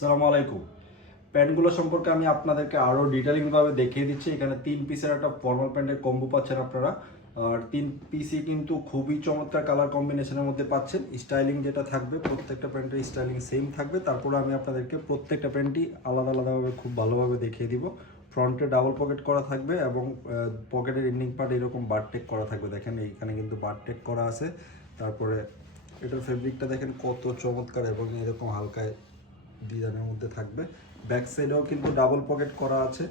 আসসালামু আলাইকুম। প্যান্টগুলো সম্পর্কে আমি আপনাদেরকে আরও ডিটেলিংভাবে দেখিয়ে দিচ্ছি। এখানে 3 পিসের একটা ফর্মাল প্যান্টের কম্বো পাচ্ছেন আপনারা। আর 3 পিসই কিন্তু খুবই চমৎকার কালার কম্বিনেশনের মধ্যে পাচ্ছেন। স্টাইলিং যেটা থাকবে, প্রত্যেকটা প্যান্টের স্টাইলিং সেম থাকবে। তারপরে আমি আপনাদেরকে প্রত্যেকটা প্যান্টই আলাদা আলাদাভাবে খুব ভালোভাবে দেখিয়ে দিব। ফ্রন্টে ডাবল পকেট করা থাকবে এবং পকেটের এন্ডিং পার্ট এরকম বারটেক করা থাকবে। দেখেন এইখানে কিন্তু বারটেক করা আছে। তারপরে এটার ফেব্রিকটা দেখেন কত চমৎকার এবং এরকম হালকায় ডিজাইনের মধ্যে থাকবে। ব্যাক সাইডেও কিন্তু ডাবল পকেট করা আছে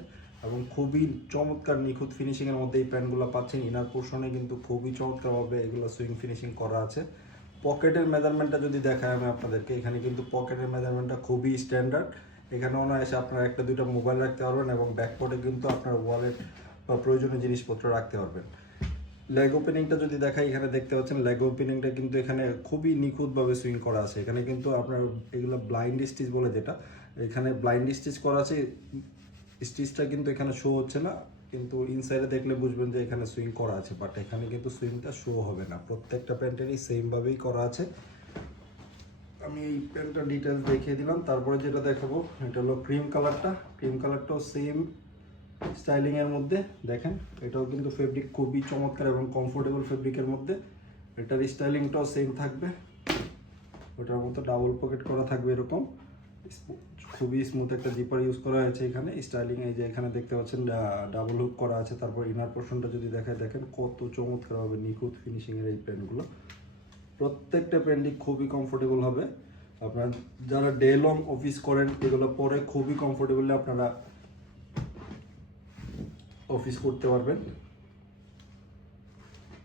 এবং খুবই চমৎকার নিখুঁত ফিনিশিংয়ের মধ্যে এই প্যান্টগুলো পাচ্ছেন। ইনার পোর্শনে কিন্তু খুবই চমৎকারভাবে এগুলো সুইং ফিনিশিং করা আছে। পকেটের মেজারমেন্টটা যদি দেখায় আমি আপনাদেরকে, এখানে কিন্তু পকেটের মেজারমেন্টটা খুবই স্ট্যান্ডার্ড। এখানে অনায়াসে আপনারা একটা দুইটা মোবাইল রাখতে পারবেন এবং ব্যাক পকেটে কিন্তু আপনার ওয়ালেট বা প্রয়োজনীয় জিনিসপত্র রাখতে পারবেন। লেগ ওপেনিংটা যদি দেখাই, এখানে দেখতে পাচ্ছেন লেগ ওপেনিংটা কিন্তু এখানে খুবই নিখুঁতভাবে সুইং করা আছে। এখানে কিন্তু আপনার এগুলো ব্লাইন্ড স্টিচ বলে, যেটা এখানে ব্লাইন্ড স্টিচ করা আছে। স্টিচটা কিন্তু এখানে শো হচ্ছে না, কিন্তু ইনসাইডে দেখলে বুঝবেন যে এখানে সুইং করা আছে, বাট এখানে কিন্তু সুইংটা শো হবে না। প্রত্যেকটা প্যান্টেরই সেমভাবেই করা আছে। আমি এই প্যান্টটার ডিটেলস দেখিয়ে দিলাম। তারপরে যেটা দেখাবো এটা হলো ক্রিম কালারটা। ক্রিম কালারটাও সেম স্টাইলিং এর মধ্যে দেখেন, এটাও কিন্তু ফেব্রিক খুবই চমৎকার এবং কমফোর্টেবল ফেব্রিকের মধ্যে। এটার স্টাইলিংটাও সেম থাকবে, ওটার মতো ডাবল পকেট করা থাকবে এরকম। খুবই স্মুথ একটা জিপার ইউজ করা হয়েছে এখানে। স্টাইলিং এই যে এখানে দেখতে পাচ্ছেন ডাবল হুক করা আছে। তারপর ইনার পোর্শনটা যদি দেখায়, দেখেন কত চমৎকারভাবে নিখুঁত ফিনিশিংয়ের এই প্যান্টগুলো। প্রত্যেকটা প্যান্টই খুবই কমফোর্টেবল হবে। আপনারা যারা ডে লং অফিস করেন, এগুলো পরে খুবই কমফোর্টেবলি আপনারা অফিস করতে পারবেন।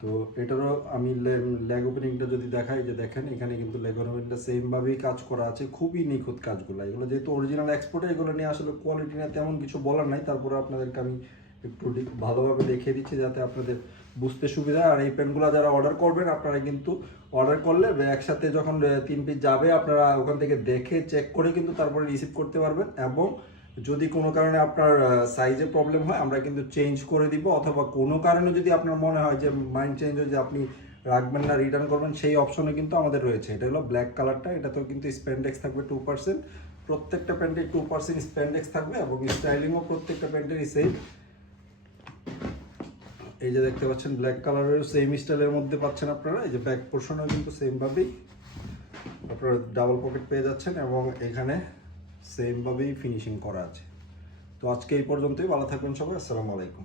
তো এটারও আমি লেগ ওপেনিংটা যদি দেখাই, যে দেখেন এখানে কিন্তু লেগ ওপেনিংটা সেমভাবেই কাজ করা আছে, খুবই নিখুঁত কাজগুলো। এগুলো যেহেতু অরিজিনাল এক্সপোর্টে, এগুলো নিয়ে আসলে কোয়ালিটি নিয়ে তেমন কিছু বলার নাই। তারপরে আপনাদেরকে আমি একটু ভালোভাবে দেখিয়ে দিচ্ছি যাতে আপনাদের বুঝতে সুবিধা। আর এই প্যান্টগুলো যারা অর্ডার করবেন, আপনারা কিন্তু অর্ডার করলে একসাথে যখন 3 পিস যাবে, আপনারা ওখান থেকে দেখে চেক করে কিন্তু তারপরে রিসিভ করতে পারবেন। এবং যদি কোনো কারণে আপনার সাইজে প্রবলেম হয়, আমরা কিন্তু চেঞ্জ করে দিব। অথবা কোনো কারণে যদি আপনার মনে হয় যে মাইন্ড চেঞ্জ হয়ে যে আপনি রাখবেন না, রিটার্ন করবেন, সেই অপশনে কিন্তু আমাদের রয়েছে। এটা হলো ব্ল্যাক কালারটা, এটাতেও কিন্তু স্প্যান্ডেক্স থাকবে 2%। প্রত্যেকটা প্যান্টে 2% স্প্যান্ডেক্স থাকবে এবং স্টাইলিংও প্রত্যেকটা প্যান্টেরই সেম। এই যে দেখতে পাচ্ছেন ব্ল্যাক কালারের সেম স্টাইলের মধ্যে পাচ্ছেন আপনারা। এই যে ব্যাক পোর্শনেও কিন্তু সেমভাবেই আপনারা ডাবল পকেট পেয়ে যাচ্ছেন এবং এখানে সেমভাবেই ফিনিশিং করা আছে। তো আজকে এই পর্যন্তই। ভালো থাকবেন সবাই। আসসালামু আলাইকুম।